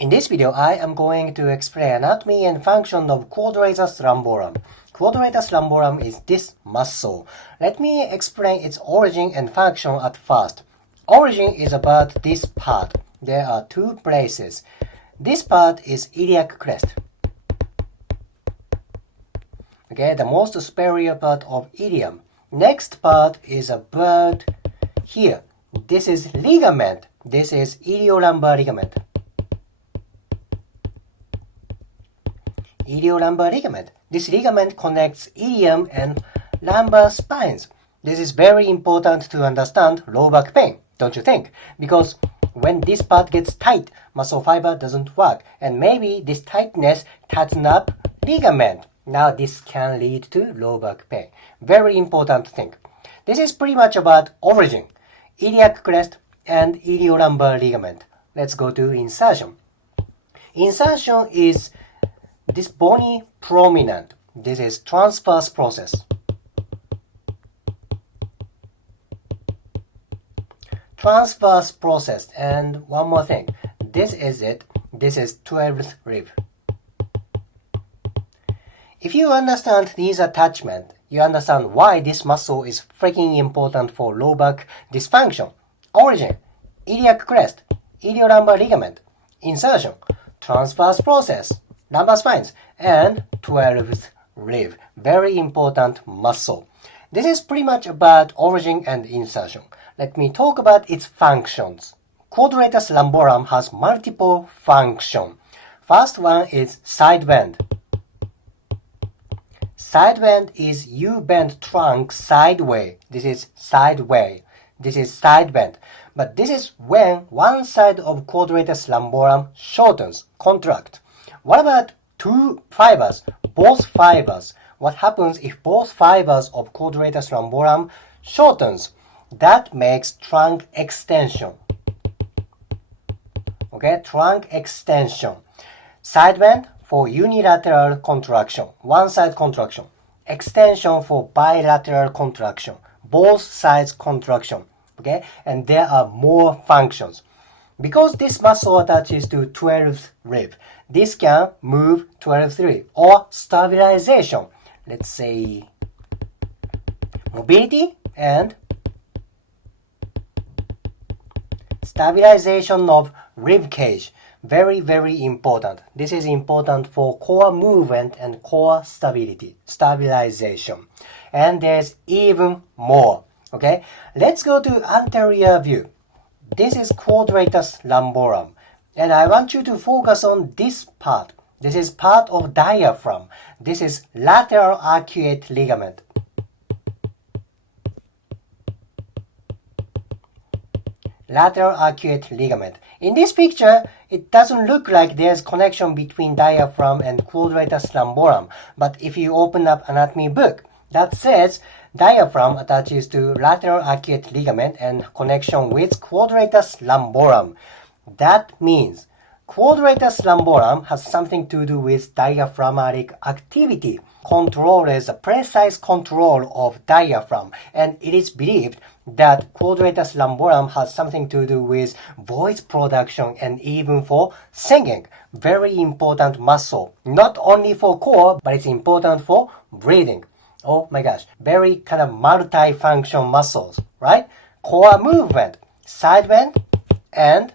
In this video, I am going to explain anatomy and function of quadratus lumborum. Quadratus lumborum is this muscle. Let me explain its origin and function at first. Origin is about this part. There are two places. This part is iliac crest. Okay, the most superior part of ilium. Next part is about here. This is ligament. This is iliolumbar ligament. Iliolumbar ligament. This ligament connects ilium and lumbar spines. This is very important to understand low back pain, don't you think? Because when this part gets tight, muscle fiber doesn't work, and maybe this tightness tightens up ligament. Now this can lead to low back pain. Very important thing. This is pretty much about origin, iliac crest and iliolumbar ligament. Let's go to insertion. Insertion is this bony prominent. This is transverse process. Transverse process. And one more thing. This is it. This is 12th rib. If you understand these attachments, you understand why this muscle is freaking important for low back dysfunction. Origin, iliac crest, iliolumbar ligament, insertion, transverse process, lumbar spines, and 12th rib. Very important muscle. This is pretty much about origin and insertion. Let me talk about its functions. Quadratus lumborum has multiple functions. First one is side bend. Side bend is you bend trunk sideways. This is sideway. This is side bend. But this is when one side of quadratus lumborum shortens, contract. What about two fibers, both fibers? What happens if both fibers of quadratus lumborum shortens? That makes trunk extension. Okay, trunk extension. Side bend for unilateral contraction, one side contraction. Extension for bilateral contraction, both sides contraction. Okay, and there are more functions. Because this muscle attaches to 12th rib, this can move 12th rib or stabilization. Let's say mobility and stabilization of rib cage. Very, very important. This is important for core movement and core stability, stabilization. And there's even more. Okay, let's go to anterior view. This is quadratus lumborum, and I want you to focus on this part. This is part of diaphragm. This is lateral arcuate ligament. Lateral arcuate ligament. In this picture, it doesn't look like there's connection between diaphragm and quadratus lumborum, but if you open up anatomy book, that says diaphragm attaches to lateral arcuate ligament and connection with quadratus lumborum. That means quadratus lumborum has something to do with diaphragmatic activity. Control is a precise control of diaphragm, and it is believed that quadratus lumborum has something to do with voice production and even for singing. Very important muscle. Not only for core, but it's important for breathing. Oh my gosh, very kind of multi-function muscles, right? Core movement, side bend, and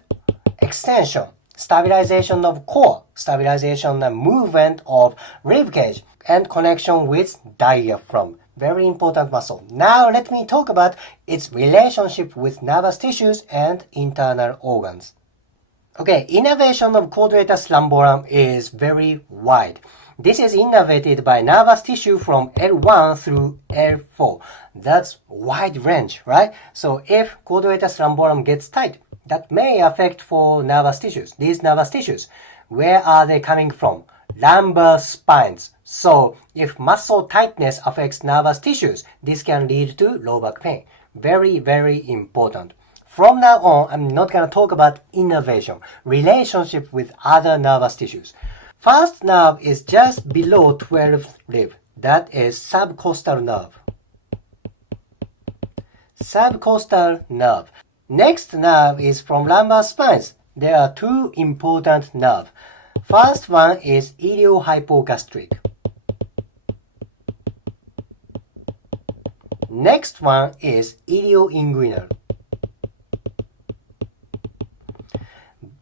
extension. Stabilization of core, stabilization and movement of rib cage, and connection with diaphragm. Very important muscle. Now let me talk about its relationship with nervous tissues and internal organs. Okay, innervation of quadratus lumborum is very wide. This is innervated by nervous tissue from L1 through L4. That's wide range, right? So if quadratus lumborum gets tight, that may affect for nervous tissues. These nervous tissues, where are they coming from? Lumbar spines. So if muscle tightness affects nervous tissues, this can lead to low back pain. Very, very important. From now on, I'm not going to talk about innervation, relationship with other nervous tissues. First nerve is just below 12th rib. That is subcostal nerve. Subcostal nerve. Next nerve is from lumbar spines. there are two important nerves. First one is iliohypogastric. Next one is ilioinguinal.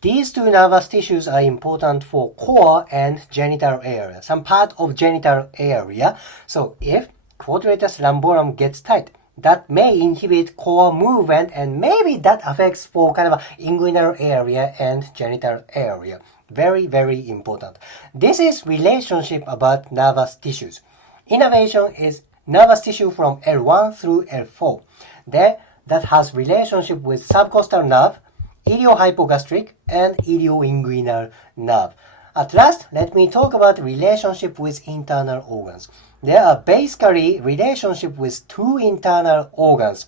These two nervous tissues are important for core and genital area, some part of genital area. So if quadratus lumborum gets tight, that may inhibit core movement and maybe that affects for kind of inguinal area and genital area. Very, very important. This is relationship about nervous tissues. Innervation is nervous tissue from L1 through L4. Then that has relationship with subcostal nerve, iliohypogastric and ilioinguinal nerve. At last, let me talk about relationship with internal organs. There are basically relationship with two internal organs.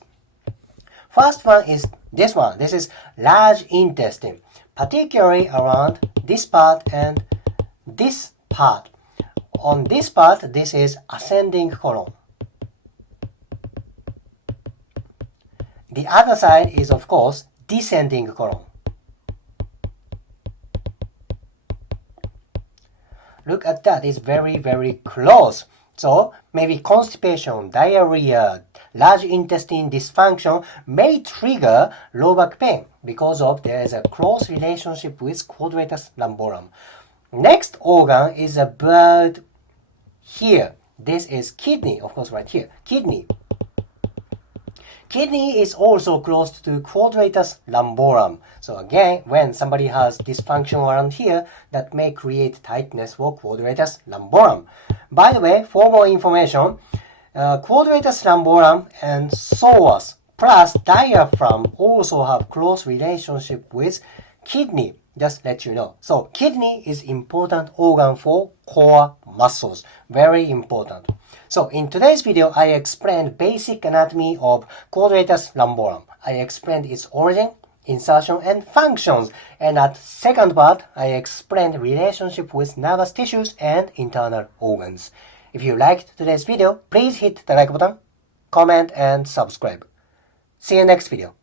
First one is this one. This is large intestine, particularly around this part and this part. On this part, this is ascending colon. The other side is, of course, descending colon. Look at that, it's very, very close. So maybe constipation, diarrhea, large intestine dysfunction may trigger low back pain because of there is a close relationship with quadratus lumborum. Next organ is a bird here. This is kidney, of course, right here. Kidney. Kidney is also close to quadratus lumborum. So again, when somebody has dysfunction around here, that may create tightness for quadratus lumborum. By the way, for more information, quadratus lumborum and psoas plus diaphragm also have close relationship with kidney. Just let you know. So kidney is important organ for core muscles. Very important. So in today's video, I explained basic anatomy of quadratus lumborum. I explained its origin, insertion, and functions. And at second part, I explained relationship with nervous tissues and internal organs. If you liked today's video, please hit the like button, comment, and subscribe. See you next video.